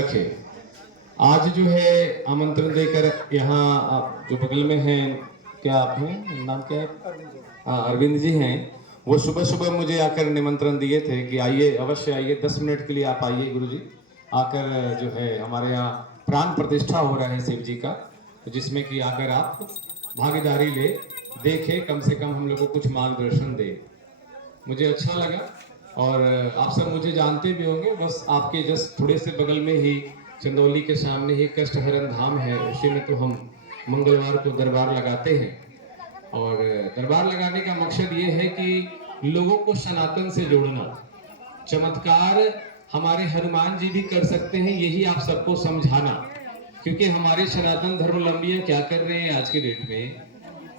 रखे। आज जो है आमंत्रण देकर यहाँ आप जो बगल में हैं, क्या आप हैं, नाम क्या है? हाँ, अरविंद जी हैं। वो सुबह सुबह मुझे आकर निमंत्रण दिए थे कि आइए, अवश्य आइए, 10 मिनट के लिए आप आइए गुरुजी। आकर जो है हमारे यहाँ प्राण प्रतिष्ठा हो रहा है शिव जी का, तो जिसमें कि आकर आप भागीदारी ले, देखें, कम से कम हम लोग को कुछ मार्गदर्शन दे। मुझे अच्छा लगा। और आप सब मुझे जानते भी होंगे, बस आपके जस्ट थोड़े से बगल में ही चंदौली के सामने ही कष्टहरण धाम है, उसी में तो हम मंगलवार को दरबार लगाते हैं। और दरबार लगाने का मकसद ये है कि लोगों को सनातन से जोड़ना। चमत्कार हमारे हनुमान जी भी कर सकते हैं, यही आप सबको समझाना। क्योंकि हमारे सनातन धर्मावलंबी क्या कर रहे हैं आज के डेट में,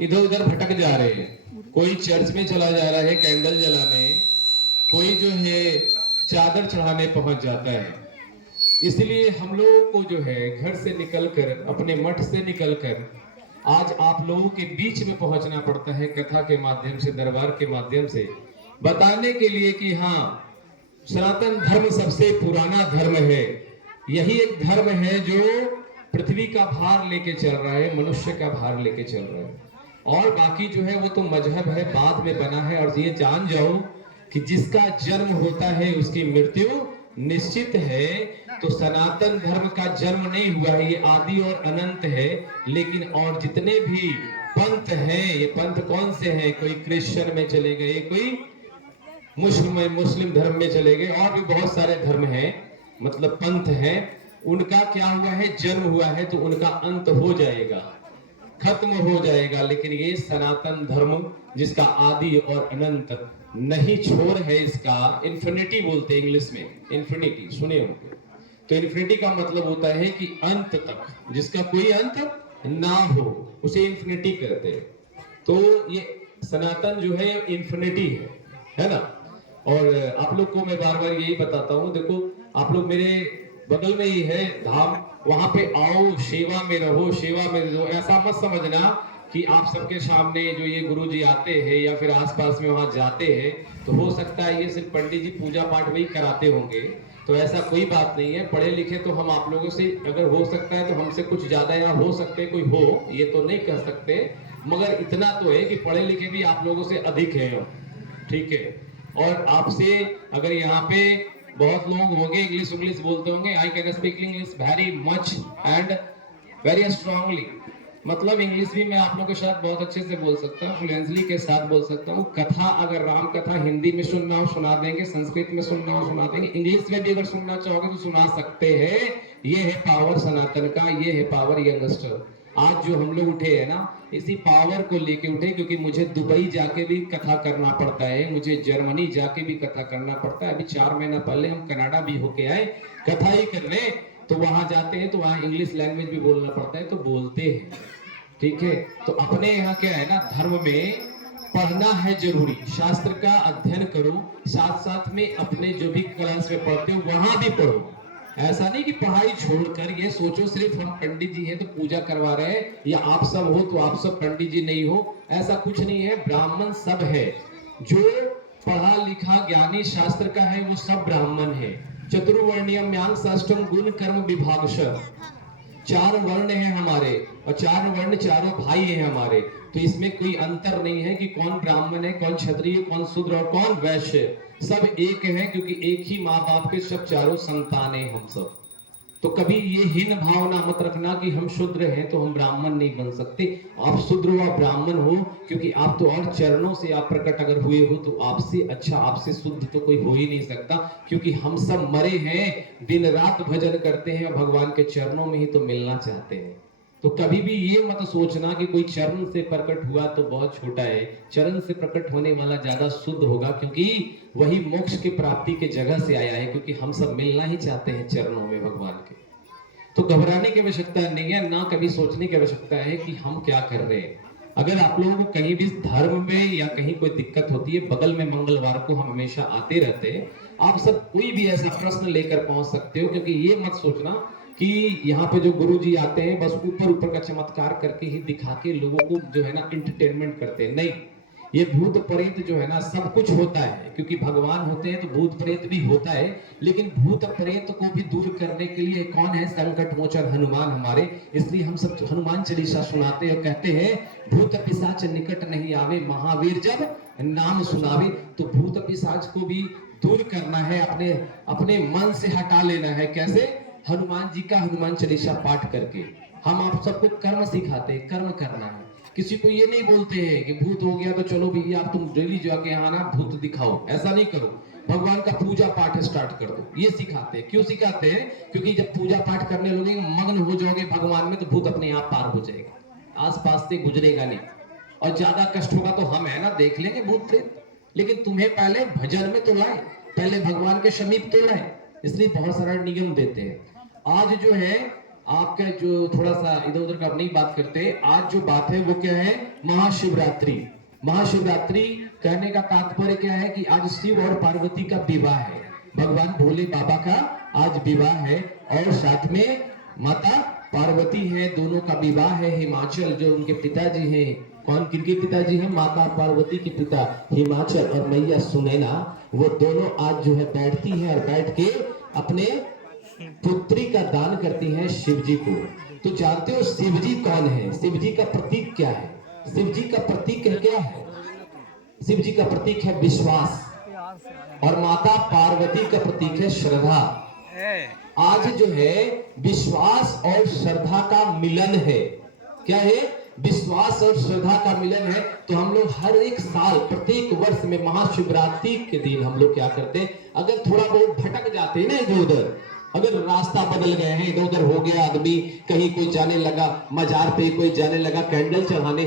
इधर उधर भटक जा रहे हैं। कोई चर्च में चला जा रहा है कैंडल जलाने, कोई जो है चादर चढ़ाने पहुंच जाता है। इसलिए हम लोगों को जो है घर से निकलकर, अपने मठ से निकलकर आज आप लोगों के बीच में पहुंचना पड़ता है, कथा के माध्यम से, दरबार के माध्यम से, बताने के लिए कि हाँ, सनातन धर्म सबसे पुराना धर्म है। यही एक धर्म है जो पृथ्वी का भार लेके चल रहा है, मनुष्य का भार लेके चल रहा है। और बाकी जो है वो तो मजहब है, बाद में बना है। और ये जान जाओ कि जिसका जन्म होता है उसकी मृत्यु निश्चित है। तो सनातन धर्म का जन्म नहीं हुआ है, ये आदि और अनंत है। लेकिन और जितने भी पंथ हैं, ये पंथ कौन से हैं? कोई क्रिश्चियन में चले गए, कोई मुस्लिम धर्म में चले गए, और भी बहुत सारे धर्म हैं, मतलब पंथ हैं। उनका क्या हुआ है? जन्म हुआ है, तो उनका अंत हो जाएगा, खत्म हो जाएगा। लेकिन ये सनातन धर्म जिसका आदि और अनंत नहीं छोर है, इसका इन्फिनिटी बोलते हैं इंग्लिश में। इन्फिनिटी सुने होंगे। तो इन्फिनिटी का मतलब होता है कि अंत तक, जिसका कोई अंत ना हो, उसे इन्फिनिटी कहते हैं। तो ये सनातन जो है इन्फिनिटी है ना। और आप लोग को मैं बार बार यही बताता हूँ, देखो आप लोग मेरे बगल में ही है धाम, वहां पे आओ, सेवा में रहो, सेवा में रहो। ऐसा मत समझना कि आप सबके सामने जो ये गुरुजी आते हैं या फिर आसपास में वहां जाते हैं, तो हो सकता है ये सिर्फ पंडित जी पूजा पाठ वही कराते होंगे। तो ऐसा कोई बात नहीं है। पढ़े लिखे तो हम आप लोगों से, अगर हो सकता है तो हमसे कुछ ज्यादा, या हो सकते कोई हो, ये तो नहीं कह सकते, मगर इतना तो है कि पढ़े लिखे भी आप लोगों से अधिक है, ठीक है। और आपसे अगर यहाँ पे बहुत लोग होंगे इंग्लिश बोलते होंगे, I can speak English very much and very strongly. मतलब इंग्लिश भी मैं आप लोगों के साथ बहुत अच्छे से बोल सकता हूँ, फ्लुएंटली के साथ बोल सकता हूँ। कथा, अगर राम कथा हिंदी में सुनना हो सुना देंगे, संस्कृत में सुनना हो सुना देंगे, इंग्लिश में भी अगर सुनना चाहोगे तो सुना सकते हैं। ये है पावर सनातन का, ये है पावर यंगस्टर। आज जो हम लोग उठे हैं ना, इसी पावर को लेके उठे। क्योंकि मुझे दुबई जाके भी कथा करना पड़ता है, मुझे जर्मनी जाके भी कथा करना पड़ता है। अभी 4 महीना पहले हम कनाडा भी होके आए कथा ही करने। तो वहां जाते हैं तो वहां इंग्लिश लैंग्वेज भी बोलना पड़ता है, तो बोलते हैं, ठीक है। तो अपने यहाँ क्या है ना, धर्म में पढ़ना है जरूरी, शास्त्र का अध्ययन करो, साथ साथ में अपने जो भी क्लास में पढ़ते हो वहां भी पढ़ो। ऐसा नहीं कि पढ़ाई छोड़कर ये सोचो सिर्फ हम पंडित जी हैं तो पूजा करवा रहे हैं, या आप सब हो तो आप सब पंडित जी नहीं हो, ऐसा कुछ नहीं है। ब्राह्मण सब है, जो पढ़ा लिखा ज्ञानी शास्त्र का है वो सब ब्राह्मण है। चतुर्वर्णियम यान षष्ठम गुण कर्म विभागश, 4 वर्ण हैं हमारे, और 4 वर्ण चारों भाई हैं हमारे। तो इसमें कोई अंतर नहीं है कि कौन ब्राह्मण है, कौन क्षत्रिय, कौन शूद्र और कौन वैश्य। सब एक है, क्योंकि एक ही माँ बाप के सब चारों संतान हैं हम सब। तो कभी ये हीन भावना मत रखना कि हम शूद्र हैं तो हम ब्राह्मण नहीं बन सकते। आप शूद्र व ब्राह्मण हो, क्योंकि आप तो और चरणों से आप प्रकट अगर हुए हो, तो आपसे अच्छा, आपसे शुद्ध तो कोई हो ही नहीं सकता। क्योंकि हम सब मरे हैं, दिन रात भजन करते हैं, और भगवान के चरणों में ही तो मिलना चाहते हैं। तो कभी भी ये मत सोचना कि कोई चरण से प्रकट हुआ तो बहुत छोटा है। चरण से प्रकट होने वाला ज्यादा शुद्ध होगा, क्योंकि वही मोक्ष की प्राप्ति के जगह से आया है। क्योंकि हम सब मिलना ही चाहते हैं चरणों में भगवान के। तो घबराने की आवश्यकता नहीं है, ना कभी सोचने की आवश्यकता है कि हम क्या कर रहे हैं। अगर आप लोगों को कहीं भी धर्म में या कहीं कोई दिक्कत होती है, बगल में मंगलवार को हम हमेशा आते रहते हैं। आप सब कोई भी ऐसा प्रश्न लेकर पहुंच सकते हो। क्योंकि ये मत सोचना कि यहाँ पे जो गुरु जी आते हैं बस ऊपर ऊपर का चमत्कार करके ही दिखा के लोगों को जो है ना एंटरटेनमेंट करते हैं, नहीं। ये भूत प्रेत जो है ना सब कुछ होता है, क्योंकि भगवान होते हैं तो भूत प्रेत भी होता है, लेकिन भूत प्रेत को भी दूर करने के लिए कौन है? संकट मोचन हनुमान हमारे। इसलिए हम सब हनुमान चालीसा सुनाते हैं और कहते हैं भूत पिशाच निकट नहीं आवे, महावीर जब नाम सुनावे। तो भूत पिशाच को भी दूर करना है, अपने अपने मन से हटा लेना है। कैसे? हनुमान जी का हनुमान चालीसा पाठ करके। हम आप सबको कर्म सिखाते हैं, कर्म करना है। किसी को ये नहीं बोलते हैं कि भूत हो गया तो चलो भैया आप तुम डेली जाके यहाँ ना भूत दिखाओ, ऐसा नहीं करो। भगवान का पूजा पाठ स्टार्ट कर दो, ये सिखाते हैं। क्यों सिखाते हैं? क्योंकि जब पूजा पाठ करने लगोगे, मग्न हो जाओगे भगवान में, तो भूत अपने आप पार हो जाएगा, आसपास से गुजरेगा नहीं। और ज्यादा कष्ट होगा तो हम है ना देख लेंगे भूत प्रेत, लेकिन तुम्हें पहले भजन में तो लाए, पहले भगवान के समीप तो लाए। इसलिए बहुत सारा नियम देते हैं। आज जो है आपका जो थोड़ा सा इधर उधर का नहीं बात करते, आज जो बात है वो क्या है? महाशिवरात्रि। महाशिवरात्रि कहने का तात्पर्य क्या है कि आज शिव और पार्वती का विवाह है, भगवान भोले बाबा का आज विवाह है, और साथ में माता पार्वती है, दोनों का विवाह है। हिमाचल जो उनके पिताजी हैं, कौन किनके पिताजी हैं? माता पार्वती के पिता हिमाचल और मैया सुनैना, वो दोनों आज जो है बैठती हैं और बैठ के अपने पुत्री का दान करती हैं शिव जी को। तो जानते हो शिव जी कौन है? शिव जी का प्रतीक क्या है? शिव जी का प्रतीक क्या है? शिव जी का प्रतीक है विश्वास, और माता पार्वती का प्रतीक है श्रद्धा। आज जो है विश्वास और श्रद्धा का मिलन है। क्या है? विश्वास और श्रद्धा का मिलन है। तो हम लोग हर एक साल प्रत्येक वर्ष में महाशिवरात्रि के दिन हम लोग क्या करते हैं? अगर थोड़ा बहुत भटक जाते हैं ना इधर उधर, अगर रास्ता बदल गए हैं, इधर उधर हो गया आदमी, कहीं कोई जाने लगा मजार पे, कोई जाने लगा कैंडल चढ़ाने,